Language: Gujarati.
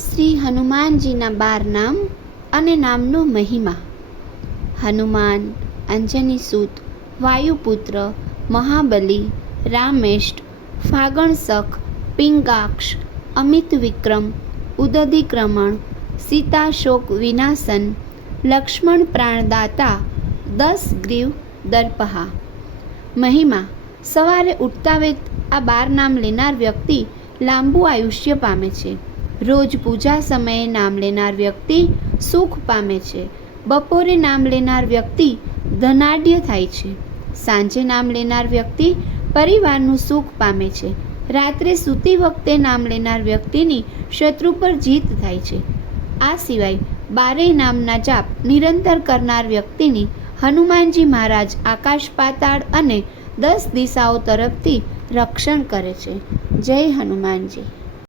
શ્રી હનુમાનજીના 12 નામ અને નામનો મહિમા. હનુમાન, અંજની સૂત, વાયુપુત્ર, મહાબલી, રામેષ્ટ, ફાગણસખ, પિંગાક્ષ, અમિત વિક્રમ, ઉદધિક્રમણ, સીતાશોક વિનાશન, લક્ષ્મણ પ્રાણદાતા, 10 ગ્રીવ દર્પહા. મહિમા. સવારે ઉઠતા વેત આ 12 નામ લેનાર વ્યક્તિ લાંબુ આયુષ્ય પામે છે. રોજ પૂજા સમયે નામ લેનાર વ્યક્તિ સુખ પામે છે. બપોરે નામ લેનાર વ્યક્તિ ધનાઢ્ય થાય છે. સાંજે નામ લેનાર વ્યક્તિ પરિવારનું સુખ પામે છે. રાત્રે સૂતી વખતે નામ લેનાર વ્યક્તિની શત્રુ પર જીત થાય છે. આ સિવાય 12 નામના જાપ નિરંતર કરનાર વ્યક્તિની હનુમાનજી મહારાજ આકાશ પાતાળ અને 10 દિશાઓ તરફથી રક્ષણ કરે છે. જય હનુમાનજી.